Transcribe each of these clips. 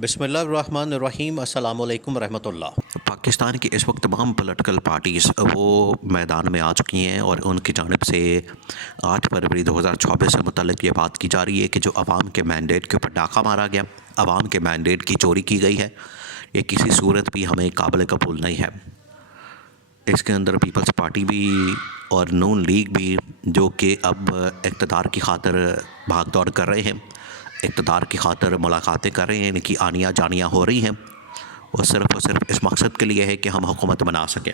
बिस्मिल्लाहिर्रहमानिर्रहीम अस्सलाम वालेकुम रहमतुल्लाह। पाकिस्तान की इस वक्त तमाम पॉलिटिकल पार्टीज़ वो मैदान में आ चुकी हैं और उनकी जानिब से 8 फरवरी 2024 से मुतल्लिक ये बात की जा रही है कि जो अवाम के मैंडेट के ऊपर डाका मारा गया, अवाम के मैंडेट की चोरी की गई है, ये किसी सूरत भी हमें काबिल कबूल नहीं है। इसके अंदर पीपल्स पार्टी भी और नून लीग भी, जो कि अब इक़्तिदार की खातिर भाग दौड़ कर रहे हैं, इक़्तिदार की खातिर मुलाकातें कर रहे हैं, इनकी आनियाँ जानियाँ हो रही हैं और सिर्फ इस मकसद के लिए है कि हम हुकूमत बना सकें।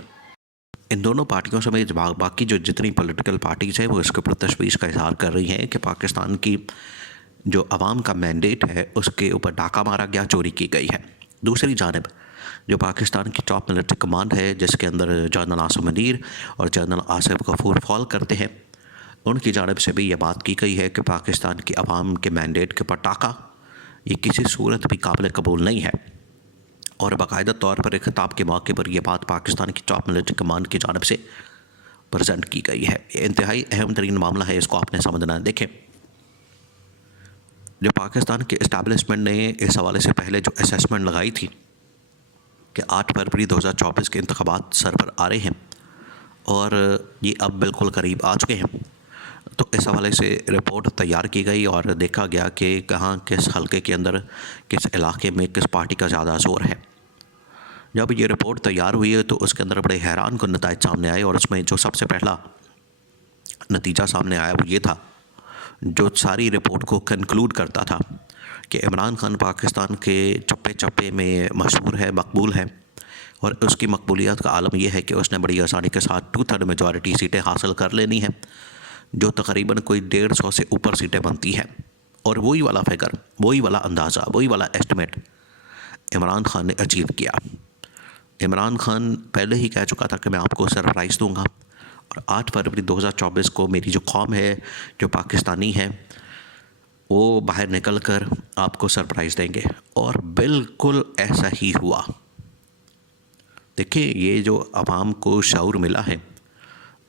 इन दोनों पार्टियों समेत बाकी जो जितनी पॉलिटिकल पार्टीज़ हैं वो इसके ऊपर तशवीश का इज़हार कर रही हैं कि पाकिस्तान की जो अवाम का मैंडेट है उसके ऊपर डाका मारा गया, चोरी की गई है। दूसरी जानिब जो पाकिस्तान की टॉप मिलिट्री कमांड है, जिसके अंदर जनरल आसिम मुनीर और जनरल आसिफ गफूर फॉल करते हैं, उनकी जानिब से भी यह बात की गई है कि पाकिस्तान की अवाम के मैंडेट के ऊपर डाका ये किसी सूरत भी काबिल कबूल नहीं है। और बाकायदा तौर पर एक खिताब के मौके पर यह बात पाकिस्तान की टॉप मिलिट्री कमांड की जानिब से प्रेजेंट की गई है। ये इंतहाई अहम तरीन मामला है, इसको आपने समझना है। देखें, जो पाकिस्तान के इस्टेब्लिशमेंट ने इस हवाले से पहले जो असेसमेंट लगाई थी कि 8 फरवरी 2024 के इंतखाबात सर पर आ रहे हैं और ये अब बिल्कुल करीब आ चुके हैं, तो इस हवाले से रिपोर्ट तैयार की गई और देखा गया कि कहाँ किस हलके के अंदर किस इलाके में किस पार्टी का ज़्यादा जोर है। जब ये रिपोर्ट तैयार हुई है तो उसके अंदर बड़े हैरान कुन नताइज सामने आए और उसमें जो सबसे पहला नतीजा सामने आया वो ये था, जो सारी रिपोर्ट को कंक्लूड करता था कि इमरान खान पाकिस्तान के चप्पे चप्पे में मशहूर है, मकबूल है और उसकी मकबूलियत का आलम यह है कि उसने बड़ी आसानी के साथ 2/3 मेजॉरिटी सीटें हासिल कर लेनी है, जो तकरीबन कोई 150 से ऊपर सीटें बनती है। और वही वाला फिगर, वही वाला अंदाज़ा, वही वाला एस्टिमेट इमरान खान ने अचीव किया। इमरान खान पहले ही कह चुका था कि मैं आपको सरप्राइज़ दूंगा और 8 फरवरी 2024 को मेरी जो कौम है, जो पाकिस्तानी है, वो बाहर निकल कर आपको सरप्राइज़ देंगे। और बिल्कुल ऐसा ही हुआ। देखिए, ये जो अवाम को शऊर मिला है,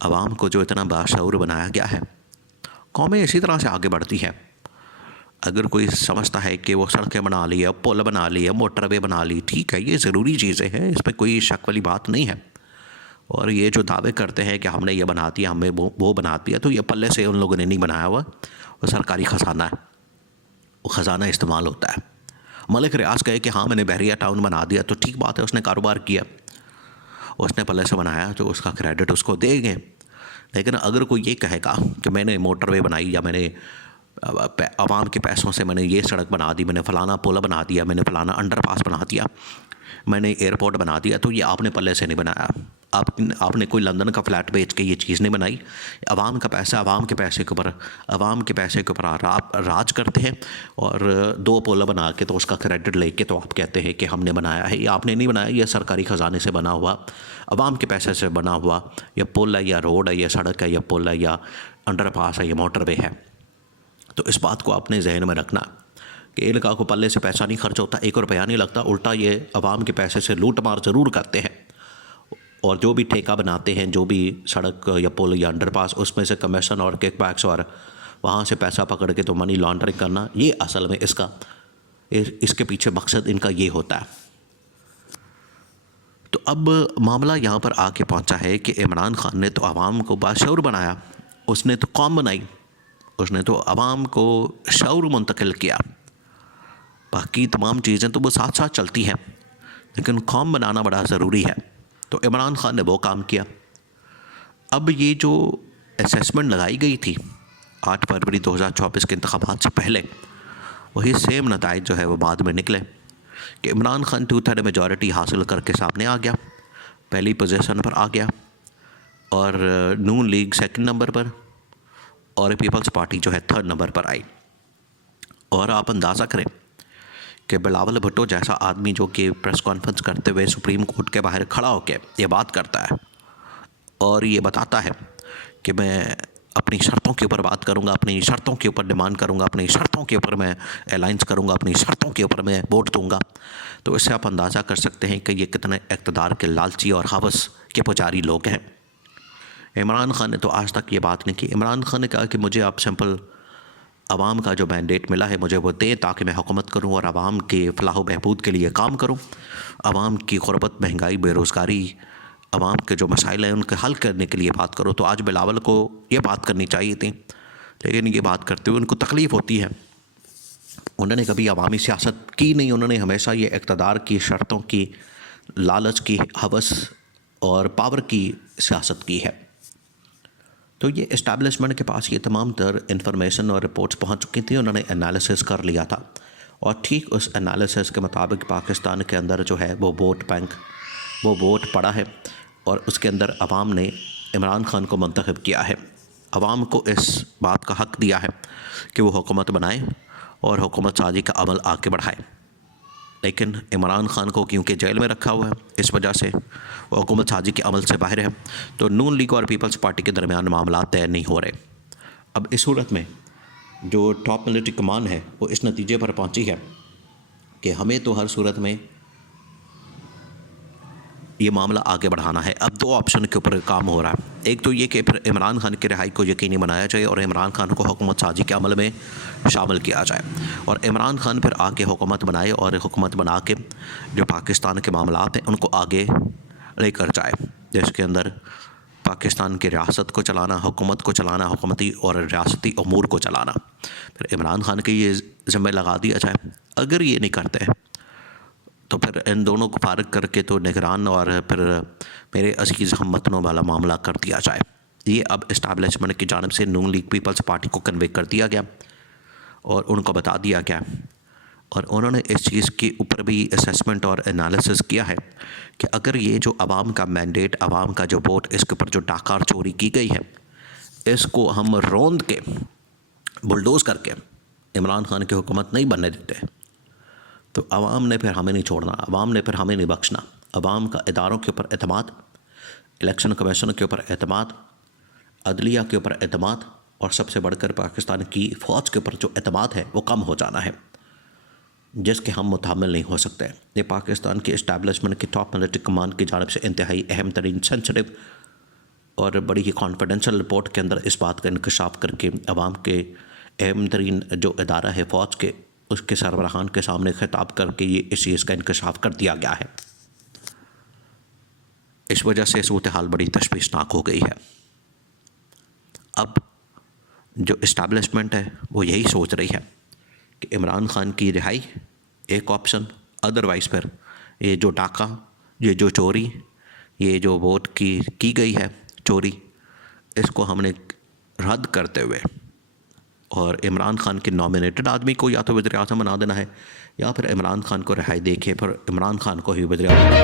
अवाम को जो इतना बाशऊर बनाया गया है, कौमें इसी तरह से आगे बढ़ती है। अगर कोई समझता है कि वो सड़कें बना ली है, पुल बना ली है, मोटरवे बना ली, ठीक है, ये ज़रूरी चीज़ें हैं, इस पर कोई शक वाली बात नहीं है। और ये जो दावे करते हैं कि हमने ये बना दिया, हमें वो बना दिया, तो ये पल्ले से उन लोगों ने नहीं बनाया हुआ, वो सरकारी ख़जाना है, वो ख़जाना इस्तेमाल होता है। मलिक रियाज कहे कि हाँ मैंने बहरिया टाउन बना दिया, तो ठीक बात है, उसने कारोबार किया, उसने पल्ले से बनाया, तो उसका क्रेडिट उसको देंगे। लेकिन अगर कोई ये कहेगा कि मैंने मोटरवे बनाई या मैंने आवाम के पैसों से मैंने ये सड़क बना दी, मैंने फ़लाना पुल बना दिया, मैंने फ़लाना अंडरपास बना दिया, मैंने एयरपोर्ट बना दिया, तो ये आपने पल्ले से नहीं बनाया। आपने कोई लंदन का फ्लैट बेच के ये चीज़ नहीं बनाई। आवाम का पैसा, आवाम के पैसे के ऊपर आप राज करते हैं और 2 पुल बना के तो उसका क्रेडिट लेके तो आप कहते हैं कि हमने बनाया है। ये आपने नहीं बनाया, ये सरकारी ख़जाने से बना हुआ, आवाम के पैसे से बना हुआ ये पुल है या रोड है या सड़क है या पुल है या अंडरपास है या मोटरवे है। तो इस बात को आपने जहन में रखना कि इनका को पल्ले से पैसा नहीं खर्च होता, 1 रुपया नहीं लगता, उल्टा ये आवाम के पैसे से लूट मार ज़रूर करते हैं। और जो भी ठेका बनाते हैं, जो भी सड़क या पुल या अंडरपास, उसमें से कमीशन और किकबैक्स और वहाँ से पैसा पकड़ के तो मनी लॉन्ड्रिंग करना, ये असल में इसके पीछे मकसद इनका ये होता है। तो अब मामला यहाँ पर आके पहुँचा है कि इमरान खान ने तो आवाम को बाशऊर बनाया, उसने तो कौम बनाई, उसने तो आवाम को शऊर मुंतकिल किया। बाकी तमाम चीज़ें तो वो साथ साथ चलती हैं, लेकिन कौम बनाना बड़ा ज़रूरी है। तो इमरान खान ने वो काम किया। अब ये जो असेसमेंट लगाई गई थी 8 फरवरी 2024 के इंतखाबात से पहले, वही सेम नताइज जो है वो बाद में निकले कि इमरान खान 2/3 मेजॉरिटी हासिल करके सामने आ गया, पहली पोजीशन पर आ गया और नून लीग 2nd नंबर पर और पीपल्स पार्टी जो है 3rd नंबर पर आई। और आप अंदाज़ा करें कि बिलावल भुट्टो जैसा आदमी जो कि प्रेस कॉन्फ्रेंस करते हुए सुप्रीम कोर्ट के बाहर खड़ा होकर ये बात करता है और ये बताता है कि मैं अपनी शर्तों के ऊपर बात करूंगा, अपनी शर्तों के ऊपर डिमांड करूंगा, अपनी शर्तों के ऊपर मैं अलायंस करूंगा, अपनी शर्तों के ऊपर मैं वोट दूंगा, तो इससे आप अंदाज़ा कर सकते हैं कि ये कितने इक़्तिदार के लालची और हवस के पुजारी लोग हैं। इमरान खान ने तो आज तक ये बात नहीं की। इमरान खान ने कहा कि मुझे आप सिंपल आवाम का जो मैंडेट मिला है मुझे वो दे ताकि मैं हुकूमत करूं और आवाम के फलाह बहबूद के लिए काम करूं, आवाम की गुरबत, महंगाई, बेरोज़गारी, आवाम के जो मसाइल हैं उनके हल करने के लिए बात करूं। तो आज बिलावल को ये बात करनी चाहिए थी, लेकिन ये बात करते हुए उनको तकलीफ़ होती है। उन्होंने कभी अवामी सियासत की नहीं, उन्होंने हमेशा ये इक़्तिदार की शर्तों की, लालच की, हवस और पावर की सियासत की है। तो ये इस्टेब्लिशमेंट के पास ये तमाम तर इन्फॉर्मेशन और रिपोर्ट्स पहुंच चुकी थी, उन्होंने एनालिसिस कर लिया था और ठीक उस एनालिसिस के मुताबिक पाकिस्तान के अंदर जो है वो वोट बैंक, वो वोट पड़ा है और उसके अंदर अवाम ने इमरान खान को मुंतखब किया है। अवाम को इस बात का हक़ दिया है कि वो हुकूमत बनाए और हुकूमत साजी का अमल आगे बढ़ाए, लेकिन इमरान खान को क्योंकि जेल में रखा हुआ है, इस वजह से वो हुकूमत साजी के अमल से बाहर है। तो नून लीग और पीपल्स पार्टी के दरमियान मामला तय नहीं हो रहे। अब इस सूरत में जो टॉप मिलिट्री कमान है वो इस नतीजे पर पहुंची है कि हमें तो हर सूरत में ये मामला आगे बढ़ाना है। अब दो ऑप्शन के ऊपर काम हो रहा है। एक तो ये कि फिर इमरान खान की रिहाई को यकीनी बनाया जाए और इमरान खान को हुकूमत साजी के अमल में शामिल किया जाए और इमरान खान फिर आके हुकूमत बनाए और हुकूमत बना के जो पाकिस्तान के मामलात हैं उनको आगे लेकर जाए, जिसके अंदर पाकिस्तान की रियासत को चलाना, हुकूमत को चलाना, हुकूमती और रियासती अमूर को चलाना फिर इमरान खान के ये ज़िम्मे लगा दिया जाए। अगर ये नहीं करते तो फिर इन दोनों को फारिग करके तो निगरान और फिर मेरे अजीज़ हमवतनों वाला मामला कर दिया जाए। ये अब इस्टेब्लिशमेंट की जानिब से नून लीग पीपल्स पार्टी को कन्वे कर दिया गया और उनको बता दिया गया और उन्होंने इस चीज़ के ऊपर भी असेसमेंट और एनालिसिस किया है कि अगर ये जो आवाम का मैंडेट, आवाम का जो वोट, इसके ऊपर जो डाका और चोरी की गई है, इसको हम रौंद के बुलडोज़ करके इमरान खान की हुकूमत नहीं बनने देते तो आवाम ने फिर हमें नहीं छोड़ना, आवाम ने फिर हमें नहीं बख्शना। आवाम का इदारों के ऊपर एतमाद, इलेक्शन कमीशन के ऊपर एतमाद, अदलिया के ऊपर एतमाद और सबसे बढ़कर पाकिस्तान की फ़ौज के ऊपर जो एतमाद है वो कम हो जाना है, जिसके हम मुतामिल नहीं हो सकते। ये पाकिस्तान की इस्टेब्लिशमेंट की टॉप मिलिट्री कमान की जानिब से इंतहाई अहम तरीन, सेंसिटिव और बड़ी ही कॉन्फिडेंशियल रिपोर्ट के अंदर इस बात का इंकशाफ करके आवाम के अहम तरीन जो इदारा है फ़ौज के, उसके सरबराहान के सामने खिताब करके ये इस चीज़ का इंकशाफ कर दिया गया है। इस वजह से सूरत हाल बड़ी तशवीशनाक हो गई है। अब जो इस्टेब्लिशमेंट है वो यही सोच रही है कि इमरान खान की रिहाई एक ऑप्शन, अदरवाइज़ फिर ये जो डाका, ये जो चोरी, ये जो वोट की गई है चोरी, इसको हमने रद्द करते हुए और इमरान खान के नॉमिनेटेड आदमी को या तो वज़ीर-ए-आज़म बना देना है या फिर इमरान खान को रिहाई दे के फिर इमरान खान को ही वज़ीर-ए-आज़म